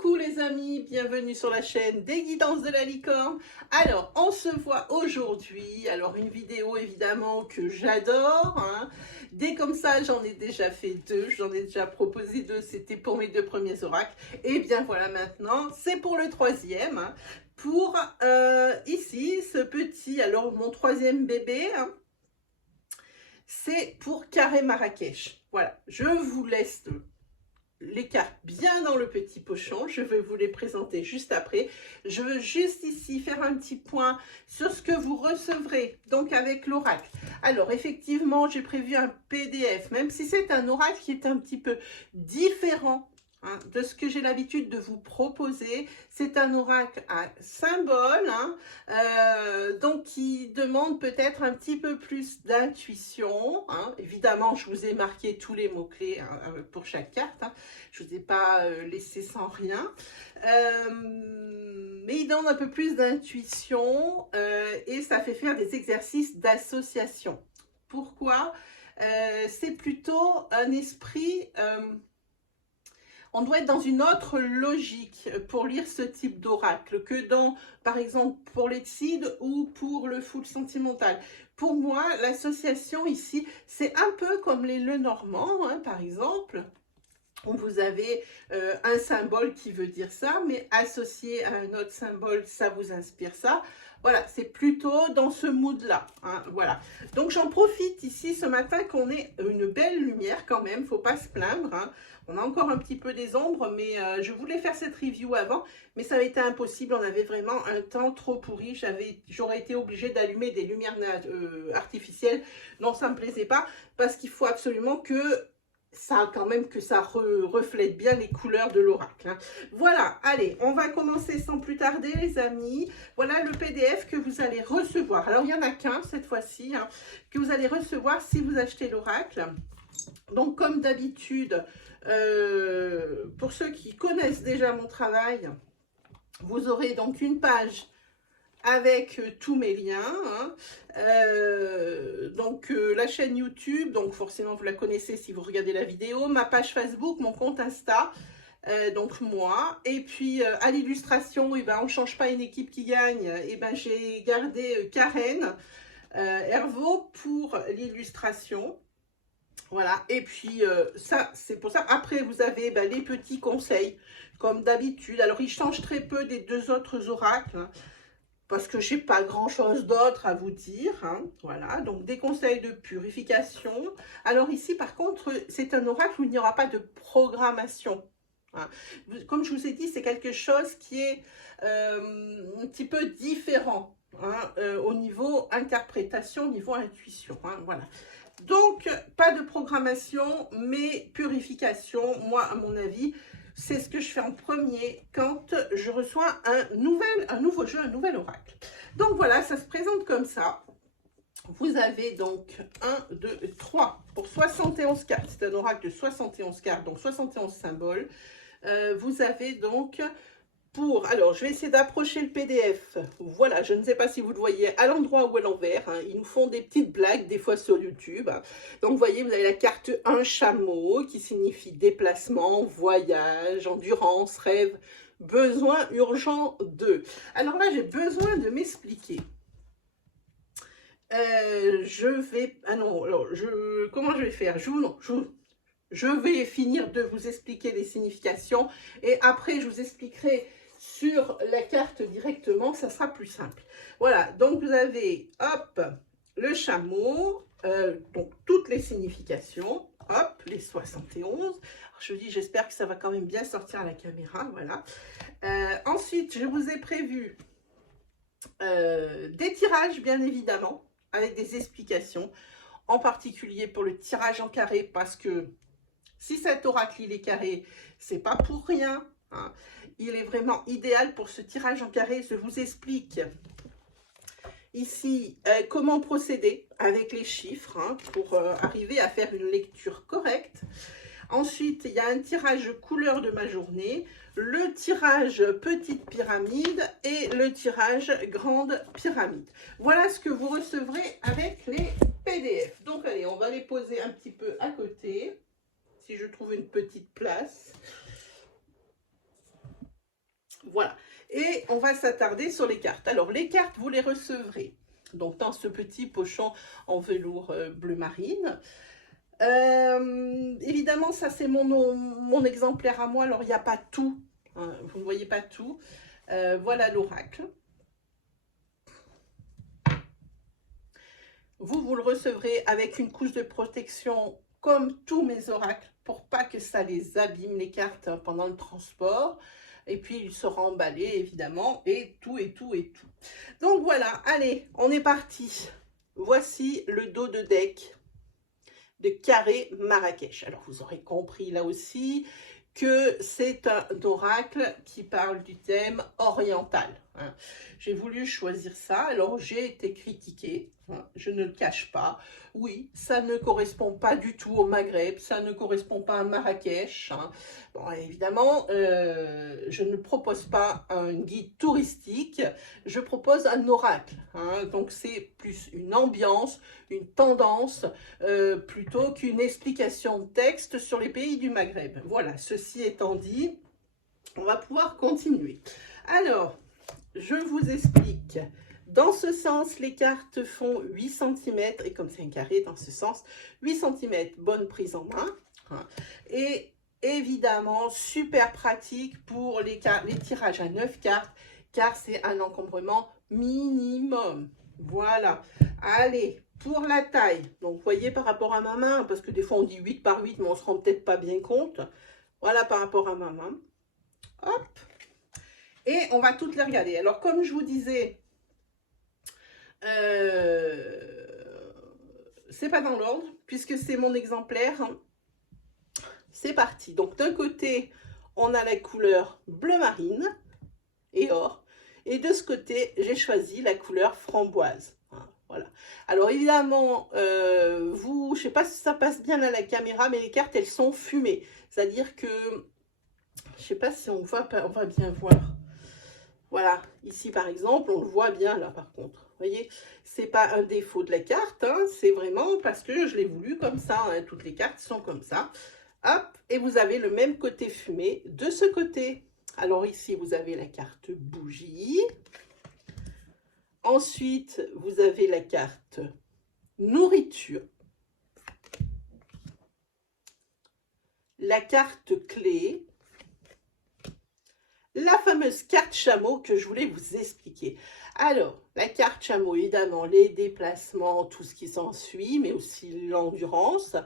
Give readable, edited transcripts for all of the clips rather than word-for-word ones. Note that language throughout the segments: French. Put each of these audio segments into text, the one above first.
Coucou les amis, bienvenue sur la chaîne des guidances de la licorne. Alors, on se voit aujourd'hui, alors une vidéo évidemment que j'adore, hein. Dès comme ça, j'en ai déjà fait deux, j'en ai déjà proposé deux, c'était pour mes deux premiers oracles. Et bien voilà maintenant, c'est pour le troisième, hein, pour ici, ce petit, alors mon troisième bébé, hein, c'est pour Carré Marrakech. Voilà, je vous laisse les cartes bien dans le petit pochon, je vais vous les présenter juste après. Je veux juste ici faire un petit point sur ce que vous recevrez donc avec l'oracle. Alors effectivement, j'ai prévu un PDF, même si c'est un oracle qui est un petit peu différent de ce que j'ai l'habitude de vous proposer. C'est un oracle à symbole, donc qui demande peut-être un petit peu plus d'intuition. Évidemment, je vous ai marqué tous les mots-clés pour chaque carte. Je ne vous ai pas laissé sans rien. Mais il donne un peu plus d'intuition et ça fait faire des exercices d'association. Pourquoi? C'est plutôt un esprit... on doit être dans une autre logique pour lire ce type d'oracle que dans, par exemple, pour l'Exide ou pour le full sentimental. Pour moi, l'association ici, c'est un peu comme les Lenormand, par exemple. Vous avez un symbole qui veut dire ça, mais associé à un autre symbole, ça vous inspire ça. Voilà, c'est plutôt dans ce mood-là. Voilà. Donc, j'en profite ici ce matin qu'on ait une belle lumière quand même, faut pas se plaindre. On a encore un petit peu des ombres, mais je voulais faire cette review avant, mais ça avait été impossible. On avait vraiment un temps trop pourri. J'aurais été obligée d'allumer des lumières artificielles. Non, ça me plaisait pas, parce qu'il faut absolument que ça reflète bien les couleurs de l'oracle. Voilà, allez, on va commencer sans plus tarder les amis. Voilà le PDF que vous allez recevoir. Alors, il n'y en a qu'un cette fois-ci, que vous allez recevoir si vous achetez l'oracle. Donc, comme d'habitude, pour ceux qui connaissent déjà mon travail, vous aurez donc une page avec tous mes liens, donc la chaîne YouTube, donc forcément vous la connaissez si vous regardez la vidéo, ma page Facebook, mon compte Insta, donc moi, et puis à l'illustration, on ne change pas une équipe qui gagne, et ben j'ai gardé Karen Hervaux pour l'illustration. Voilà, et puis ça, c'est pour ça. Après, vous avez les petits conseils, comme d'habitude. Alors, ils changent très peu des deux autres oracles, parce que je n'ai pas grand-chose d'autre à vous dire. Voilà, donc des conseils de purification. Alors ici, par contre, c'est un oracle où il n'y aura pas de programmation. Comme je vous ai dit, c'est quelque chose qui est un petit peu différent au niveau interprétation, au niveau intuition. Voilà. Donc, pas de programmation, mais purification. Moi, à mon avis, c'est ce que je fais en premier quand je reçois un nouveau jeu, un nouvel oracle. Donc voilà, ça se présente comme ça. Vous avez donc 1, 2, 3 pour 71 cartes. C'est un oracle de 71 cartes, donc 71 symboles. Vous avez donc... alors, je vais essayer d'approcher le PDF. Voilà, je ne sais pas si vous le voyez à l'endroit ou à l'envers. Ils nous font des petites blagues, des fois sur YouTube. Donc, vous voyez, vous avez la carte 1 chameau, qui signifie déplacement, voyage, endurance, rêve, besoin urgent 2. Alors là, j'ai besoin de m'expliquer. Comment je vais faire? Je vais finir de vous expliquer les significations et après, je vous expliquerai sur la carte directement, ça sera plus simple. Voilà, donc vous avez, hop, le chameau, donc toutes les significations, hop, les 71. Alors, je vous dis, j'espère que ça va quand même bien sortir à la caméra, voilà. Ensuite, je vous ai prévu des tirages, bien évidemment, avec des explications, en particulier pour le tirage en carré, parce que si cet oracle il est carré, c'est pas pour rien. Il est vraiment idéal pour ce tirage en carré. Je vous explique ici comment procéder avec les chiffres pour arriver à faire une lecture correcte. Ensuite, il y a un tirage couleur de ma journée, le tirage petite pyramide et le tirage grande pyramide. Voilà ce que vous recevrez avec les PDF. Donc, allez, on va les poser un petit peu à côté. Si je trouve une petite place. Voilà. Et on va s'attarder sur les cartes. Alors, les cartes, vous les recevrez donc dans ce petit pochon en velours bleu marine. Évidemment, ça c'est mon exemplaire à moi. Alors, il n'y a pas tout. Hein, vous ne voyez pas tout. Voilà l'oracle. Vous le recevrez avec une couche de protection comme tous mes oracles pour pas que ça les abîme les cartes pendant le transport. Et puis il sera emballé évidemment et tout et tout et tout. Donc voilà, allez, on est parti. Voici le dos de deck de Carré Marrakech. Alors vous aurez compris là aussi que c'est un oracle qui parle du thème oriental. Hein. J'ai voulu choisir ça, alors j'ai été critiquée, hein, je ne le cache pas. Oui, ça ne correspond pas du tout au Maghreb, ça ne correspond pas à Marrakech. Hein. Bon, évidemment, je ne propose pas un guide touristique, je propose un oracle. Hein. Donc c'est plus une ambiance, une tendance, plutôt qu'une explication de texte sur les pays du Maghreb. Voilà, ceci étant dit, on va pouvoir continuer. Alors, je vous explique. Dans ce sens, les cartes font 8 cm, et comme c'est un carré, dans ce sens, 8 cm, bonne prise en main. Hein, et évidemment, super pratique pour les tirages à 9 cartes, car c'est un encombrement minimum. Voilà. Allez, pour la taille, donc vous voyez par rapport à ma main, parce que des fois on dit 8 par 8, mais on ne se rend peut-être pas bien compte. Voilà par rapport à ma main. Hop. Et on va toutes les regarder. Alors comme je vous disais, c'est pas dans l'ordre, puisque c'est mon exemplaire. C'est parti. Donc d'un côté, on a la couleur bleu marine et or. Et de ce côté, j'ai choisi la couleur framboise. Voilà. Alors évidemment, je ne sais pas si ça passe bien à la caméra, mais les cartes, elles sont fumées. C'est-à-dire que, je ne sais pas si on va bien voir. Voilà, ici par exemple, on le voit bien là par contre. Vous voyez, c'est pas un défaut de la carte, hein, c'est vraiment parce que je l'ai voulu comme ça. Hein, toutes les cartes sont comme ça. Hop, et vous avez le même côté fumé de ce côté. Alors ici, vous avez la carte bougie. Ensuite, vous avez la carte nourriture. La carte clé. La fameuse carte chameau que je voulais vous expliquer. Alors, la carte chameau, évidemment, les déplacements, tout ce qui s'ensuit, mais aussi l'endurance.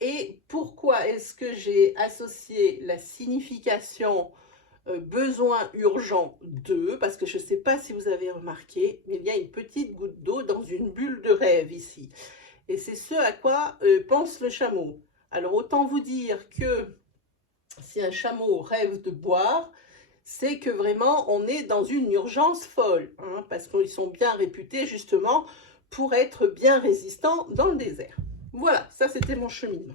Et pourquoi est-ce que j'ai associé la signification besoin urgent 2, parce que je ne sais pas si vous avez remarqué, mais il y a une petite goutte d'eau dans une bulle de rêve ici. Et c'est ce à quoi pense le chameau. Alors autant vous dire que si un chameau rêve de boire, c'est que vraiment on est dans une urgence folle, hein, parce qu'ils sont bien réputés justement pour être bien résistants dans le désert. Voilà, ça c'était mon cheminement.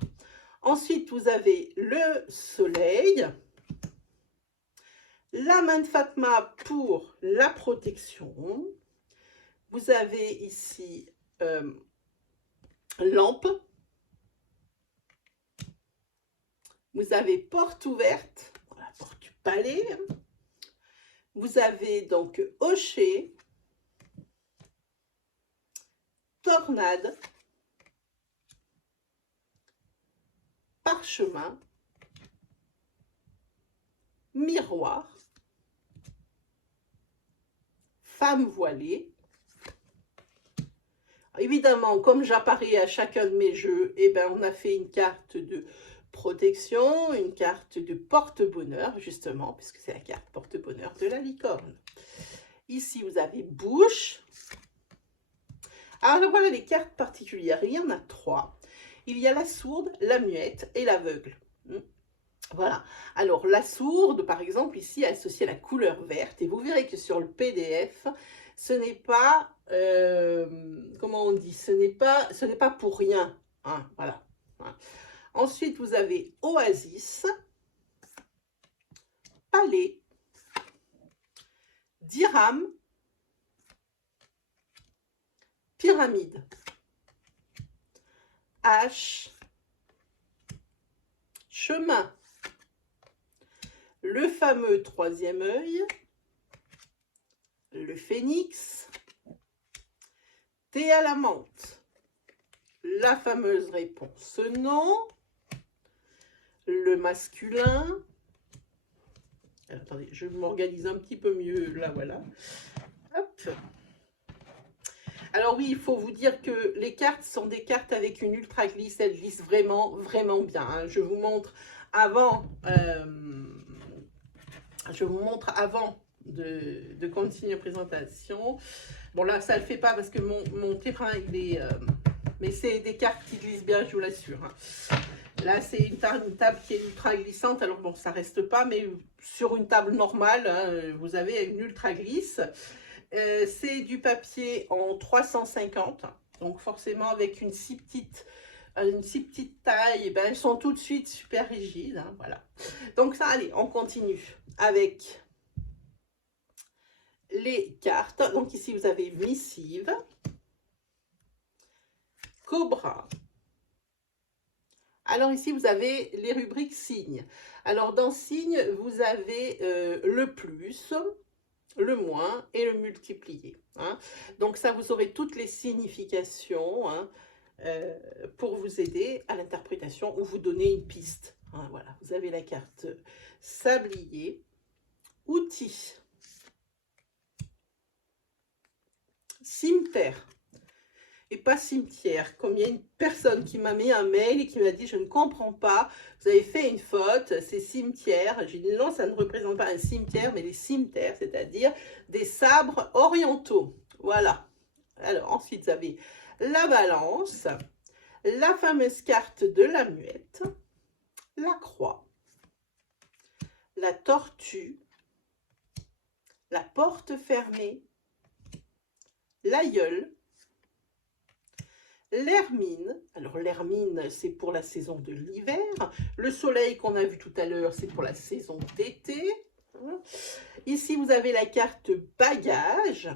Ensuite, vous avez le soleil, la main de Fatma pour la protection. Vous avez ici lampe. Vous avez porte ouverte, la porte du palais. Vous avez donc hocher, tornade, parchemin, miroir, femme voilée. Évidemment, comme j'apparais à chacun de mes jeux, eh ben, on a fait une carte de protection, une carte de porte-bonheur, justement, puisque c'est la carte porte-bonheur de la licorne. Ici, vous avez bouche. Alors, voilà les cartes particulières. Il y en a 3. Il y a la sourde, la muette et l'aveugle. Voilà. Alors, la sourde, par exemple, ici, associée à la couleur verte. Et vous verrez que sur le PDF, ce n'est pas, comment on dit, ce n'est pas pour rien. Hein, voilà. Hein. Ensuite, vous avez oasis, palais, dirham, pyramide, hache, chemin, le fameux troisième œil, le phénix, thé à la menthe, la fameuse réponse non, le masculin. Alors, attendez, je m'organise un petit peu mieux, là, voilà. Hop. Alors oui, il faut vous dire que les cartes sont des cartes avec une ultra glisse, elles glissent vraiment, vraiment bien. Hein. Je vous montre avant, de continuer la présentation. Bon là, ça ne le fait pas parce que mon terrain, il est... mais c'est des cartes qui glissent bien, je vous l'assure. Hein. Là, c'est une table qui est ultra glissante. Alors bon, ça reste pas, mais sur une table normale, hein, vous avez une ultra glisse. C'est du papier en 350. Donc forcément, avec une si petite taille, ben, elles sont tout de suite super rigides. Hein, voilà. Donc ça, allez, on continue avec les cartes. Donc ici, vous avez missive, cobra. Alors ici, vous avez les rubriques signes. Alors dans signes, vous avez le plus, le moins et le multiplié. Hein. Donc ça, vous aurez toutes les significations hein, pour vous aider à l'interprétation ou vous donner une piste. Hein, voilà, vous avez la carte sablier, outils, cimeterre. Et pas cimetière, comme il y a une personne qui m'a mis un mail et qui m'a dit je ne comprends pas, vous avez fait une faute, c'est cimetière. J'ai dit non, ça ne représente pas un cimetière, mais les cimeterres, c'est-à-dire des sabres orientaux. Voilà. Alors ensuite, vous avez la balance, la fameuse carte de la muette, la croix, la tortue, la porte fermée, l'aïeul, l'hermine, alors l'hermine c'est pour la saison de l'hiver, le soleil qu'on a vu tout à l'heure c'est pour la saison d'été. Ici vous avez la carte bagage,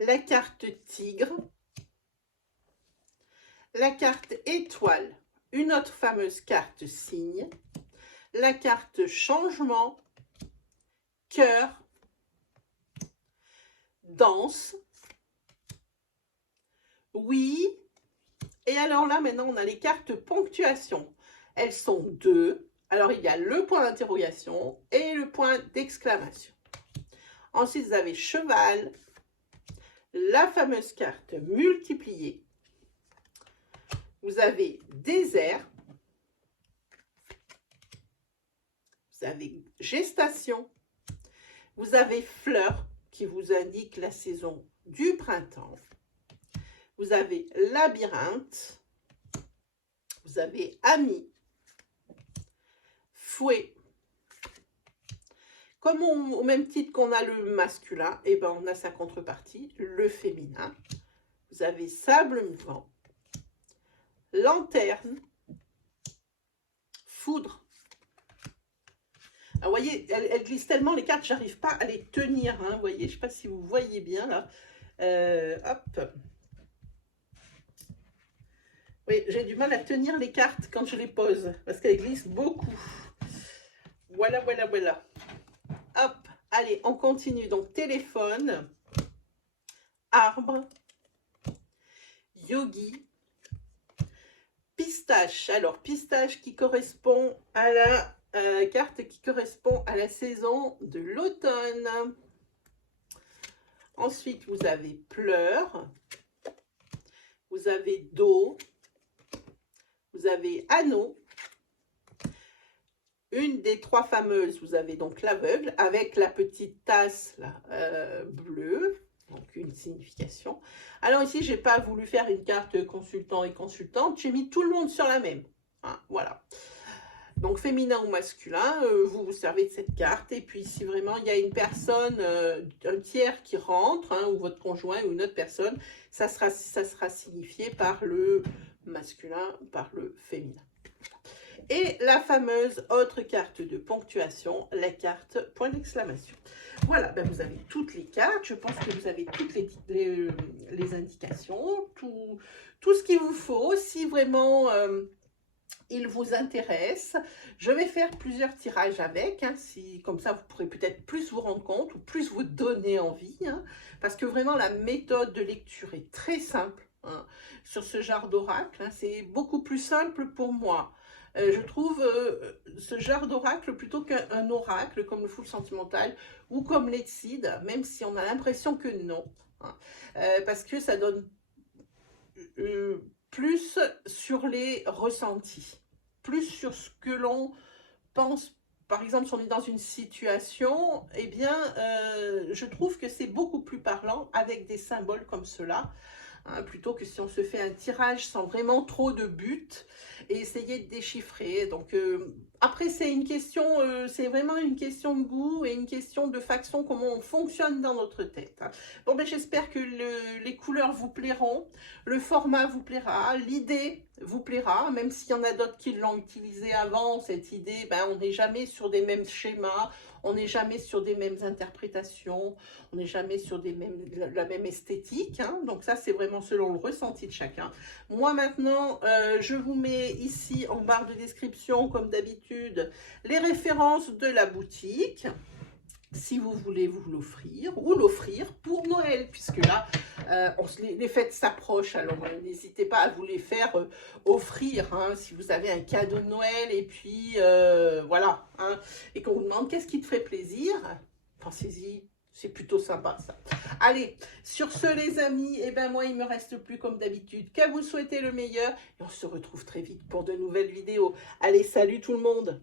la carte tigre, la carte étoile, une autre fameuse carte cygne, la carte changement, cœur, danse, oui. Et alors là, maintenant, on a les cartes ponctuation. Elles sont deux. Alors, il y a le point d'interrogation et le point d'exclamation. Ensuite, vous avez cheval, la fameuse carte multipliée. Vous avez désert. Vous avez gestation. Vous avez fleur qui vous indique la saison du printemps. Vous avez labyrinthe, vous avez ami, fouet. Comme au même titre qu'on a le masculin, et ben on a sa contrepartie, le féminin. Vous avez sable mouvant, lanterne, foudre. Alors, vous voyez, elle glisse tellement les cartes, j'arrive pas à les tenir. Hein, vous voyez, je ne sais pas si vous voyez bien là. Hop. Oui, j'ai du mal à tenir les cartes quand je les pose, parce qu'elles glissent beaucoup. Voilà, voilà, voilà. Hop, allez, on continue. Donc, téléphone, arbre, yogi, pistache. Alors, pistache qui correspond à la carte qui correspond à la saison de l'automne. Ensuite, vous avez pleurs, vous avez dos, vous avez anneau. Une des trois fameuses, vous avez donc l'aveugle avec la petite tasse là, bleue, donc une signification. Alors ici, je n'ai pas voulu faire une carte consultant et consultante, j'ai mis tout le monde sur la même. Hein, voilà. Donc féminin ou masculin, vous vous servez de cette carte. Et puis si vraiment il y a une personne, un tiers qui rentre, hein, ou votre conjoint ou une autre personne, ça sera signifié par le masculin, par le féminin. Et la fameuse autre carte de ponctuation, la carte point d'exclamation. Voilà, ben vous avez toutes les cartes. Je pense que vous avez toutes les indications, tout ce qu'il vous faut. Si vraiment il vous intéresse. Je vais faire plusieurs tirages avec, hein, comme ça vous pourrez peut-être plus vous rendre compte ou plus vous donner envie, hein, parce que vraiment la méthode de lecture est très simple, hein, sur ce genre d'oracle, hein, c'est beaucoup plus simple pour moi. Je trouve ce genre d'oracle plutôt qu'un oracle comme le Fool Sentimental ou comme l'Exide, même si on a l'impression que non, hein, parce que ça donne plus sur les ressentis, plus sur ce que l'on pense. Par exemple, si on est dans une situation, eh bien, je trouve que c'est beaucoup plus parlant avec des symboles comme cela, hein, plutôt que si on se fait un tirage sans vraiment trop de but et essayer de déchiffrer. Donc, après, c'est une question, c'est vraiment une question de goût et une question de façon comment on fonctionne dans notre tête, hein. Bon, ben, j'espère que les couleurs vous plairont, le format vous plaira, l'idée vous plaira, même s'il y en a d'autres qui l'ont utilisé avant, cette idée, ben, on n'est jamais sur des mêmes schémas, on n'est jamais sur des mêmes interprétations, on n'est jamais sur la même esthétique, hein. Donc ça, c'est vraiment selon le ressenti de chacun. Moi, maintenant, je vous mets ici en barre de description, comme d'habitude, les références de la boutique, si vous voulez vous l'offrir ou l'offrir pour Noël, puisque là, les fêtes s'approchent, alors n'hésitez pas à vous les faire offrir, hein, si vous avez un cadeau de Noël et puis voilà, hein, et qu'on vous demande qu'est-ce qui te fait plaisir, pensez-y. C'est plutôt sympa ça. Allez, sur ce les amis, eh ben moi il me reste plus comme d'habitude qu'à vous souhaiter le meilleur et on se retrouve très vite pour de nouvelles vidéos. Allez, salut tout le monde!